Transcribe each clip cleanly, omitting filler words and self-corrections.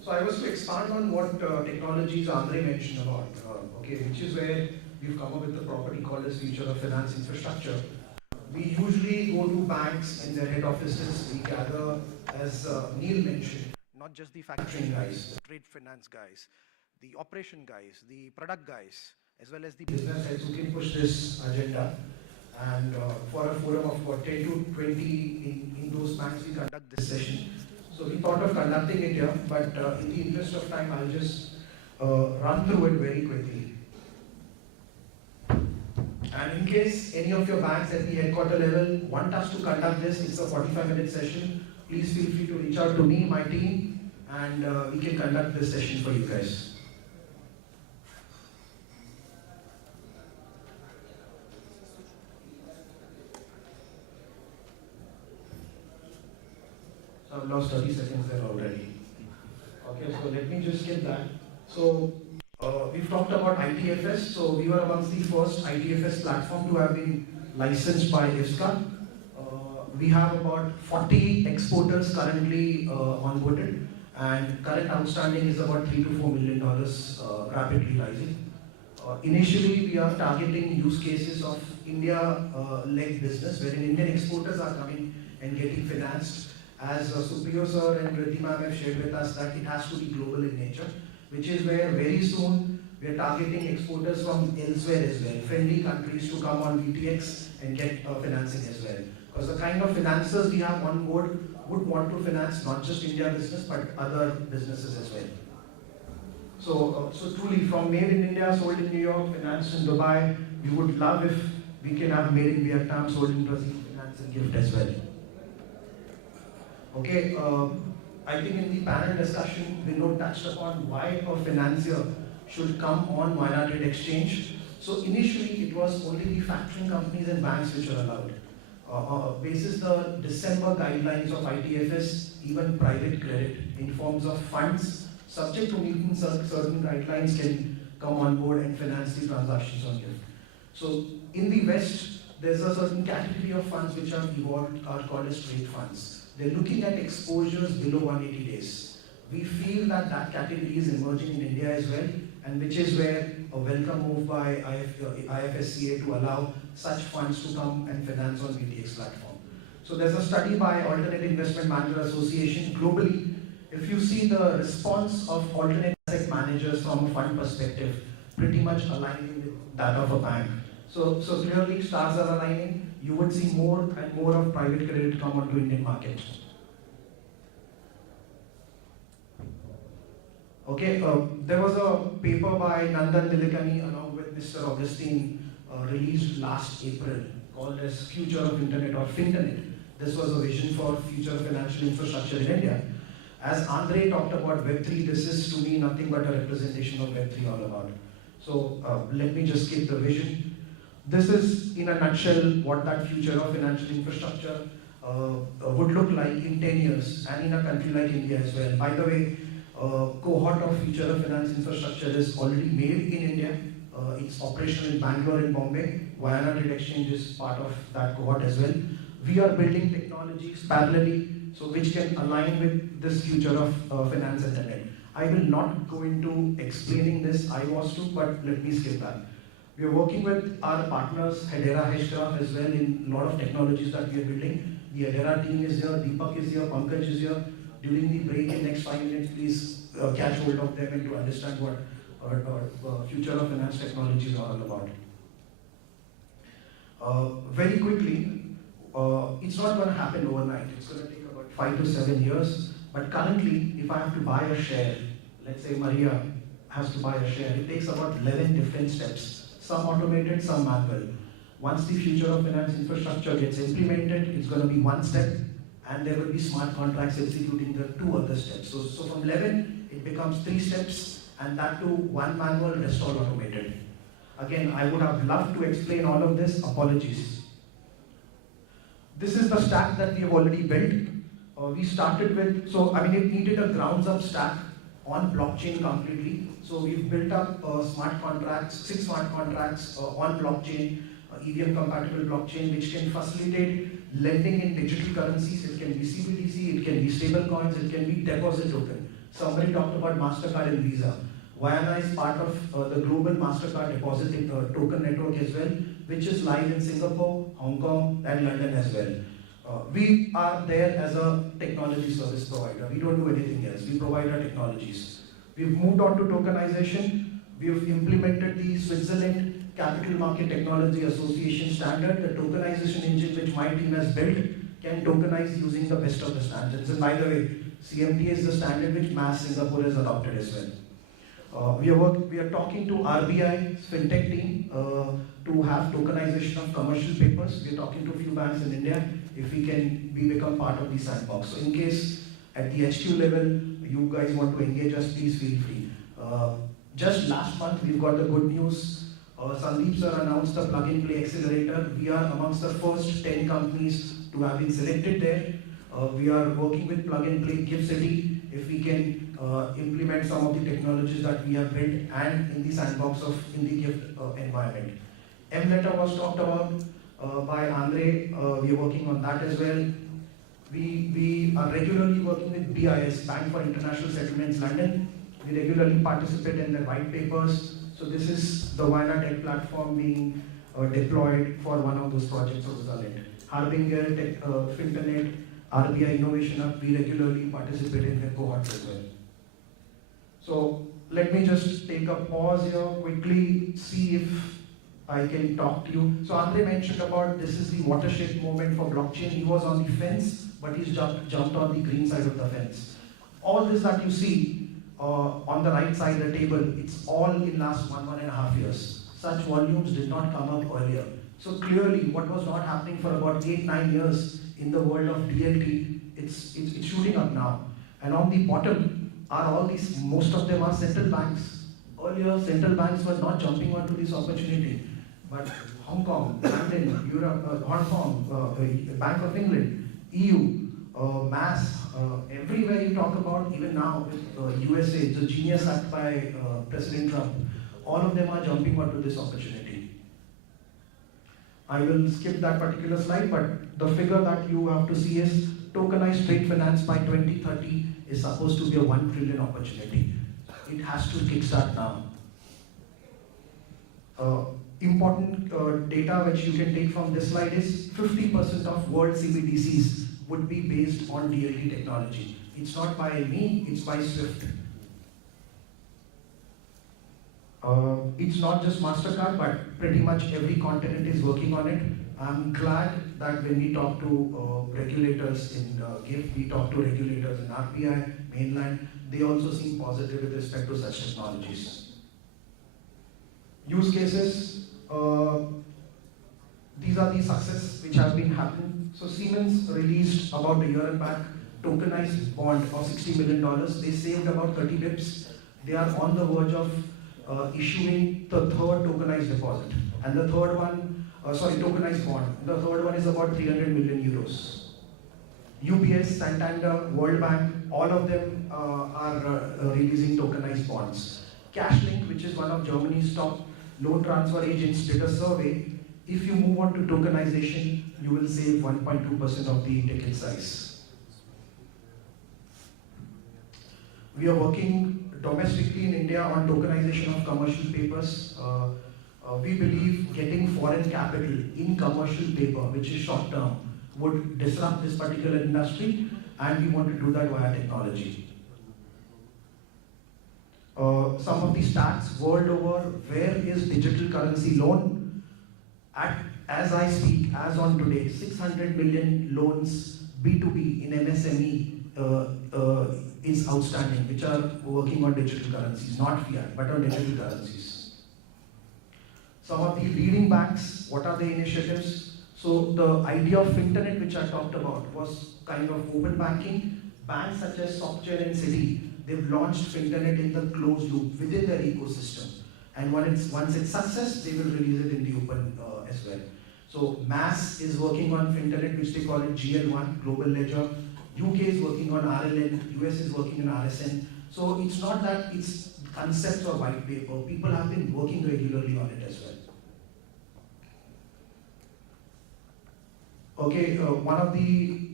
So I was to expand on what technologies Andre mentioned about, okay, which is where we've come up with the property called as Future of Finance Infrastructure. We usually go to banks in their head offices. We gather, as Neil mentioned, not just the factoring guys, the trade finance guys, the operation guys, the product guys, as well as the business heads who can push this agenda. And for a forum of about 10 to 20 in those banks, we conduct this session. So we thought of conducting it here, but in the interest of time, I'll just run through it very quickly. And in case any of your banks at the headquarter level want us to conduct this, it's a 45-minute session. Please feel free to reach out to me, my team, and we can conduct this session for you guys. So I've lost 30 seconds there already. Okay, so let me just get that. So we've talked about ITFS. So we were amongst the first ITFS platform to have been licensed by IFSCA. We have about 40 exporters currently onboarded, and current outstanding is about $3 to $4 million, rapidly rising. Initially, we are targeting use cases of India-led business, wherein Indian exporters are coming and getting financed. As Supriyo sir and Riddhi ma'am have shared with us, that it has to be global in nature, which is where very soon we are targeting exporters from elsewhere as well, friendly countries to come on VTX and get financing as well. Because the kind of financiers we have on board would want to finance not just India business but other businesses as well. So truly, from made in India, sold in New York, financed in Dubai, we would love if we can have made in Vietnam, sold in Brazil, finance and gift as well. Okay, I think in the panel discussion, Vinod touched upon why a financier should come on Why Not Trade Exchange. So initially, it was only the factoring companies and banks which were allowed. Basis the December guidelines of ITFS, even private credit in forms of funds, subject to meeting certain guidelines, can come on board and finance the transactions on gift. So in the West, there's a certain category of funds which have evolved, are called as trade funds. They're looking at exposures below 180 days. We feel that that category is emerging in India as well, and which is where a welcome move by IFSCA to allow such funds to come and finance on VTX platform. So there's a study by Alternate Investment Manager Association globally. If you see the response of alternate asset managers from a fund perspective, pretty much aligning with that of a bank. So clearly stars are aligning. You would see more and more of private credit come onto Indian market. Okay, there was a paper by Nandan Nilekani along with Mr. Augustine released last April called as Future of Internet or Finternet. This was a vision for future financial infrastructure in India. As Andre talked about Web3, this is to me nothing but a representation of Web3 all about. So let me just skip the vision. This is in a nutshell what that future of financial infrastructure would look like in 10 years and in a country like India as well. By the way, cohort of future of finance infrastructure is already made in India. It's operational in Bangalore and Bombay. Why Not Trade Exchange is part of that cohort as well. We are building technologies parallelly, so which can align with this future of finance internet. I will not go into explaining this, I was to, but let me skip that. We are working with our partners, Hedera, Hashgraph as well in a lot of technologies that we are building. The Hedera team is here, Deepak is here, Pankaj is here. During the break in next 5 minutes, please catch hold of them and to understand what future of finance technologies are all about. Very quickly, it's not going to happen overnight. It's going to take about 5 to 7 years. But currently, if I have to buy a share, let's say Maria has to buy a share, it takes about 11 different steps. Some automated, some manual. Once the future of finance infrastructure gets implemented, it's going to be one step, and there will be smart contracts executing the 2 other steps. So from 11, it becomes 3 steps, and that too, one manual, rest all automated. Again, I would have loved to explain all of this, apologies. This is the stack that we have already built. We started with, it needed a grounds up stack on blockchain completely. So we've built up smart contracts, 6 smart contracts on blockchain, EVM compatible blockchain, which can facilitate lending in digital currencies. It can be CBDC, it can be stable coins, it can be deposit token. Somebody talked about MasterCard and Visa. Vayana is part of the global MasterCard deposit token network as well, which is live in Singapore, Hong Kong, and London as well. We are there as a technology service provider. We don't do anything else. We provide our technologies. We've moved on to tokenization. We've implemented the Switzerland Capital Market Technology Association standard. The tokenization engine which my team has built can tokenize using the best of the standards. And by the way, CMT is the standard which MAS Singapore has adopted as well. We are talking to RBI fintech team to have tokenization of commercial papers. We are talking to a few banks in India if we become part of the sandbox. So in case at the HQ level you guys want to engage us, please feel free. Just last month we've got the good news. Sandeep sir announced the Plug and Play Accelerator. We are amongst the first 10 companies to have been selected there. We are working with Plug and Play Gift City if we can implement some of the technologies that we have built and in the sandbox of in the gift environment. M-Letter was talked about by Andre. We are working on that as well. We are regularly working with BIS, Bank for International Settlements London. We regularly participate in the white papers. So this is the Vayana Tech platform being deployed for one of those projects of Rosalind. Harbinger, Finternet, RBI Innovation Hub, we regularly participate in the cohort as well. So let me just take a pause here, quickly see if I can talk to you. So Andre mentioned about this is the watershed moment for blockchain. He was on the fence, but he's jumped on the green side of the fence. All this that you see on the right side of the table, it's all in last 1.5 years. Such volumes did not come up earlier. So clearly, what was not happening for about 8-9 years in the world of DLT, it's shooting up now. And on the bottom are all these, most of them are central banks. Earlier, central banks were not jumping onto this opportunity. But Hong Kong, London, Europe, Hong Kong, Bank of England, EU, MAS, everywhere you talk about, even now with USA, the Genius Act by President Trump, all of them are jumping onto this opportunity. I will skip that particular slide, but the figure that you have to see is tokenized trade finance by 2030 is supposed to be a 1 trillion opportunity. It has to kickstart now. Important data which you can take from this slide is 50% of world CBDCs would be based on DLT technology. It's not by me, it's by SWIFT. It's not just MasterCard, but pretty much every continent is working on it. I'm glad that when we talk to regulators in GIFT, we talk to regulators in RBI, mainland, they also seem positive with respect to such technologies. Use cases, these are the success which have been happening. So Siemens released about a year back tokenized bond of $60 million. They saved about 30 bips. They are on the verge of issuing the third tokenized deposit. And the third one, tokenized bond. The third one is about 300 million euros. UBS, Santander, World Bank, all of them are releasing tokenized bonds. Cashlink, which is one of Germany's top loan transfer agents, did a survey. If you move on to tokenization, you will save 1.2% of the ticket size. We are working domestically in India on tokenization of commercial papers. We believe getting foreign capital in commercial paper, which is short term, would disrupt this particular industry, and we want to do that via technology. Some of the stats world over, where is digital currency loan? As I speak, as on today, 600 million loans B2B in MSME is outstanding, which are working on digital currencies, not fiat, but on digital currencies. Some of the leading banks, what are the initiatives? So the idea of Finternet, which I talked about, was kind of open banking. Banks such as SocGen and Citi, they've launched Finternet in the closed loop within their ecosystem. And once it's success, they will release it in the open as well. So MAS is working on Finternet, which they call it GL1, Global Ledger. UK is working on RLN, US is working on RSN. So it's not that it's concepts or white paper. People have been working regularly on it as well. Okay, one of the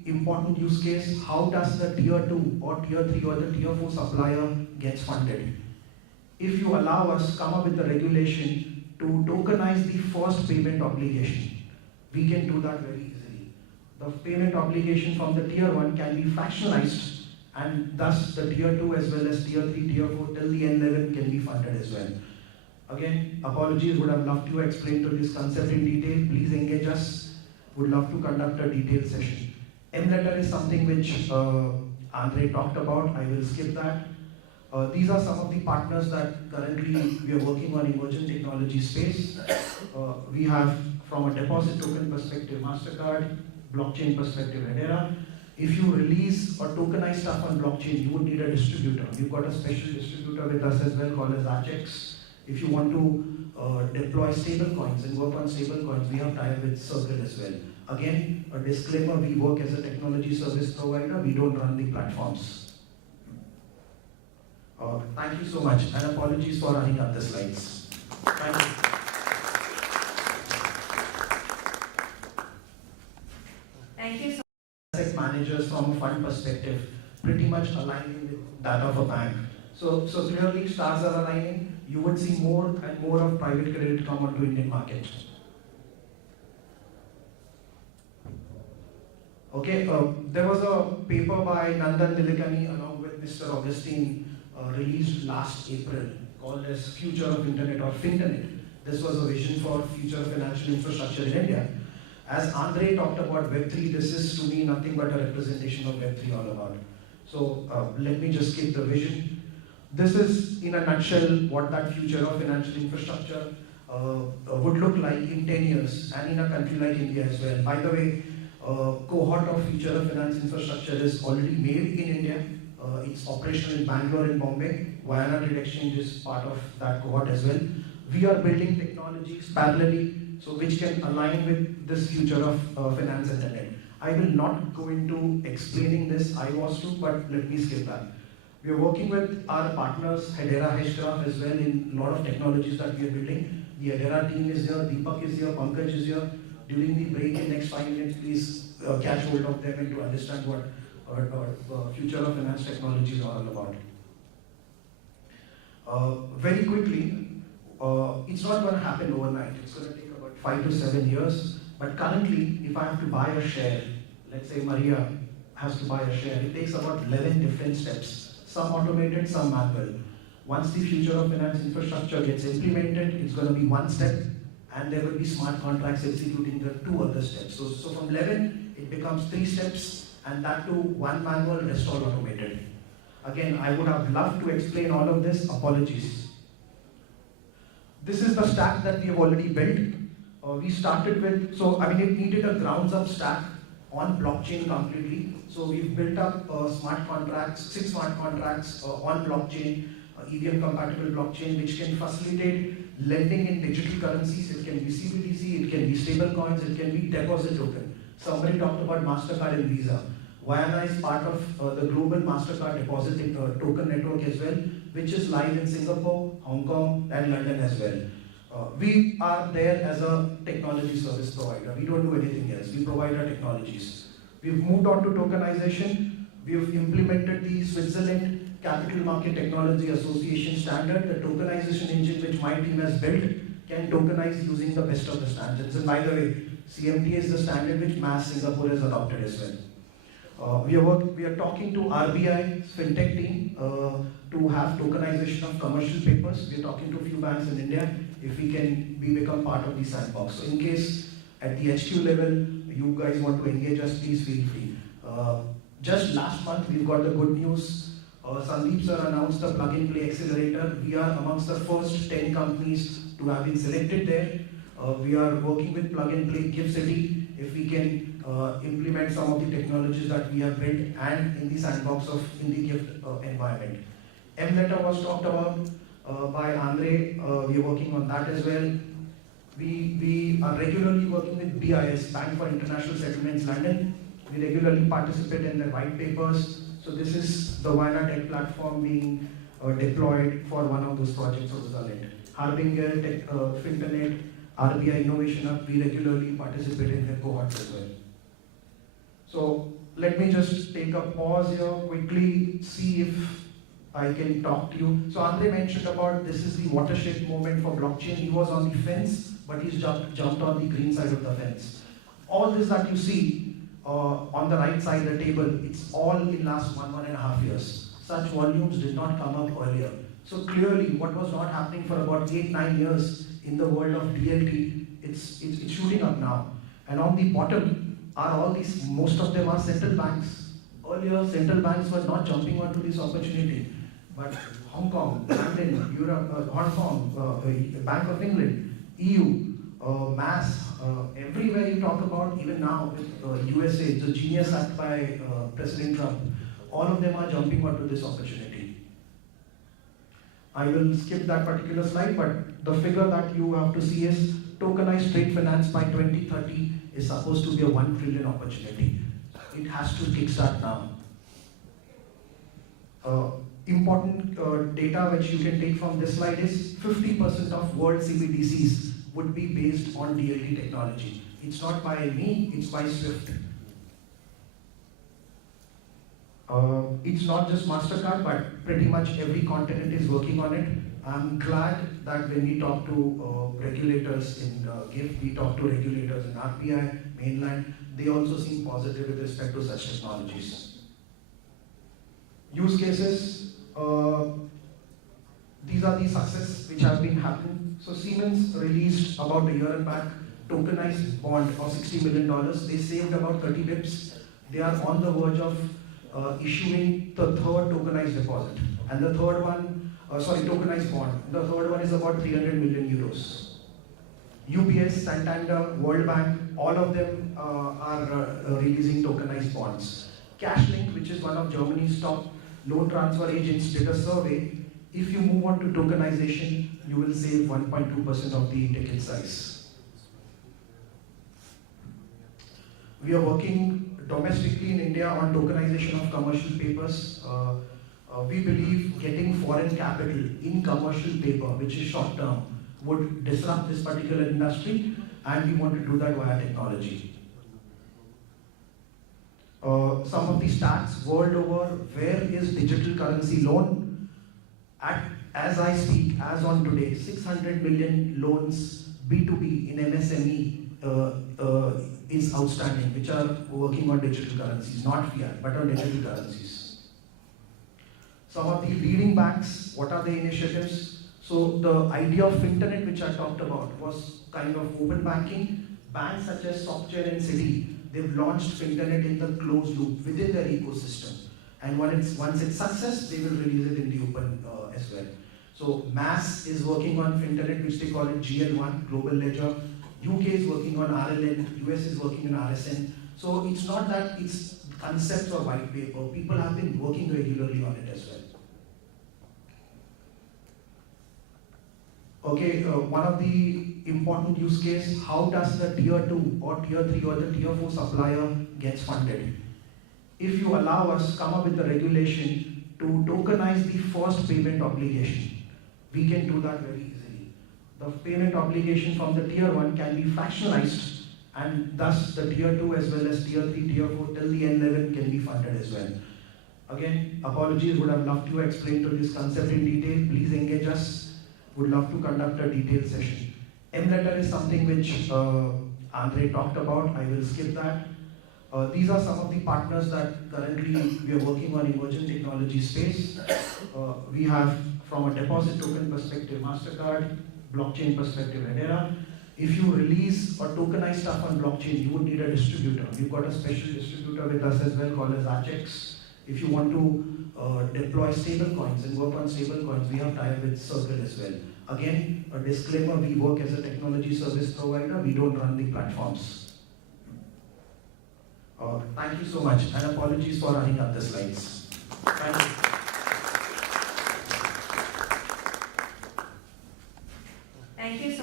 important use case, how does the tier 2 or tier 3 or the tier 4 supplier gets funded? If you allow us come up with the regulation to tokenize the first payment obligation, we can do that very easily. The payment obligation from the tier 1 can be fractionalized, and thus the tier 2 as well as tier 3, tier 4 till the end level can be funded as well. Again, apologies, would have loved to explain to this concept in detail. Please engage us. Would love to conduct a detailed session. M-Letter is something which Andre talked about. I will skip that. These are some of the partners that currently we are working on emerging technology space. We have, from a deposit token perspective, MasterCard, blockchain perspective, Hedera. If you release or tokenize stuff on blockchain, you would need a distributor. We've got a special distributor with us as well called as Archex. If you want to deploy stable coins and work on stable coins, we have tie-up with Circle as well. Again, a disclaimer, we work as a technology service provider, we don't run the platforms. Thank you so much, and apologies for running up the slides. Thank you. Thank you so much. Asset managers from a fund perspective, pretty much aligning with that of a bank. So clearly stars are aligning. You would see more and more of private credit come onto Indian market. Okay, there was a paper by Nandan Nilekani along with Mr. Augustine released last April called as Future of Internet or Finternet. This was a vision for future financial infrastructure in India. As Andre talked about Web3, this is to me nothing but a representation of Web3 all about. So let me just skip the vision. This is in a nutshell what that future of financial infrastructure would look like in 10 years and in a country like India as well. By the way, cohort of future of finance infrastructure is already made in India. It's operational in Bangalore and Bombay. Wayana Trade Exchange is part of that cohort as well. We are building technologies parallelly, so which can align with this future of finance internet. I will not go into explaining this, I was to, but let me skip that. We are working with our partners, Hedera, Hashgraph as well in a lot of technologies that we are building. The Hedera team is here, Deepak is here, Pankaj is here. During the break in next 5 minutes, please catch hold of them and to understand what future of finance technologies are all about. Very quickly, it's not going to happen overnight. It's going to take about 5 to 7 years. But currently, if I have to buy a share, let's say Maria has to buy a share, it takes about 11 different steps. Some automated, some manual. Once the future of finance infrastructure gets implemented, it's going to be one step, and there will be smart contracts executing the 2 other steps. So from 11, it becomes 3 steps, and that too, one manual, rest all automated. Again, I would have loved to explain all of this, apologies. This is the stack that we have already built. We started with, it needed a grounds up stack on blockchain completely. So we've built up smart contracts, 6 smart contracts on blockchain, EVM compatible blockchain, which can facilitate lending in digital currencies. It can be CBDC, it can be stable coins, it can be deposit token. Somebody talked about MasterCard and Visa. Wayana is part of the global MasterCard deposit token network as well, which is live in Singapore, Hong Kong, and London as well. We are there as a technology service provider. We don't do anything else. We provide our technologies. We've moved on to tokenization. We've implemented the Switzerland Capital Market Technology Association standard. The tokenization engine which my team has built can tokenize using the best of the standards. And by the way, CMT is the standard which MAS Singapore has adopted as well. We are talking to RBI fintech team to have tokenization of commercial papers. We are talking to a few banks in India if we become part of the sandbox. So in case at the HQ level you guys want to engage us, please feel free. Just last month we've got the good news. Sandeep sir announced the Plug and Play Accelerator. We are amongst the first 10 companies to have been selected there. We are working with Plug and Play Gift City if we can implement some of the technologies that we have built and in the sandbox of in the gift environment. M-Letter was talked about by Andre. We are working on that as well. We are regularly working with BIS, Bank for International Settlements London. We regularly participate in their white papers. So this is the Wayana Tech platform being deployed for one of those projects of Rosalind. Harbinger, Finternet, RBI Innovation Hub, we regularly participate in their cohorts as well. So let me just take a pause here, quickly see if I can talk to you. So Andre mentioned about this is the watershed moment for blockchain. He was on the fence, but he's jumped on the green side of the fence. All this that you see on the right side of the table, it's all in last 1.5 years. Such volumes did not come up earlier. So clearly, what was not happening for about 8-9 years in the world of DLT, it's shooting up now. And on the bottom are all these, most of them are central banks. Earlier, central banks were not jumping onto this opportunity. But Hong Kong, London, Europe, Hong Kong, Bank of England, EU, mass, everywhere you talk about, even now with USA, the Genius Act by President Trump, all of them are jumping onto this opportunity. I will skip that particular slide, but the figure that you have to see is tokenized trade finance by 2030 is supposed to be a 1 trillion opportunity. It has to kickstart now. Important data which you can take from this slide is 50% of world CBDCs would be based on DLT technology. It's not by me, it's by SWIFT. It's not just MasterCard, but pretty much every continent is working on it. I'm glad that when we talk to regulators in GIFT, we talk to regulators in RBI, mainland, they also seem positive with respect to such technologies. Use cases, these are the success which have been happening. So Siemens released about a year back tokenized bond of $60 million. They saved about 30 bips. They are on the verge of issuing the third tokenized deposit. And the third one, tokenized bond. The third one is about 300 million euros. UBS, Santander, World Bank, all of them are releasing tokenized bonds. Cashlink, which is one of Germany's top loan transfer agents, did a survey. If you move on to tokenization, you will save 1.2% of the ticket size. We are working domestically in India on tokenization of commercial papers. We believe getting foreign capital in commercial paper, which is short term, would disrupt this particular industry, and we want to do that via technology. Some of the stats world over, where is digital currency loan? As I speak, as on today, 600 million loans B2B in MSME is outstanding, which are working on digital currencies, not fiat, but on digital currencies. Some of the leading banks, what are the initiatives? So the idea of Finternet, which I talked about, was kind of open banking. Banks such as SocGen and Citi, they've launched Finternet in the closed loop within their ecosystem. And once it's success, they will release it in the open as well. So MAS is working on Finternet, which they call it GL1, Global Ledger. UK is working on RLN, US is working on RSN. So it's not that it's concepts or white paper. People have been working regularly on it as well. Okay, one of the important use case, how does the tier 2 or tier 3 or the tier 4 supplier gets funded? If you allow us come up with the regulation to tokenize the first payment obligation, we can do that very easily. The payment obligation from the tier 1 can be fractionalized, and thus the tier 2 as well as tier 3, tier 4 till the N11 can be funded as well. Again, apologies, would have loved to explain to this concept in detail. Please engage us. Would love to conduct a detailed session. mLetter is something which Andre talked about. I will skip that. These are some of the partners that currently we are working on emerging technology space. We have, from a deposit token perspective, MasterCard, blockchain perspective, Hedera. If you release or tokenize stuff on blockchain, you would need a distributor. We've got a special distributor with us as well called as Archex. If you want to deploy stable coins and work on stable coins, we have tie-up with Circle as well. Again, a disclaimer, we work as a technology service provider, we don't run the platforms. Thank you so much, and apologies for running up the slides. Thank you.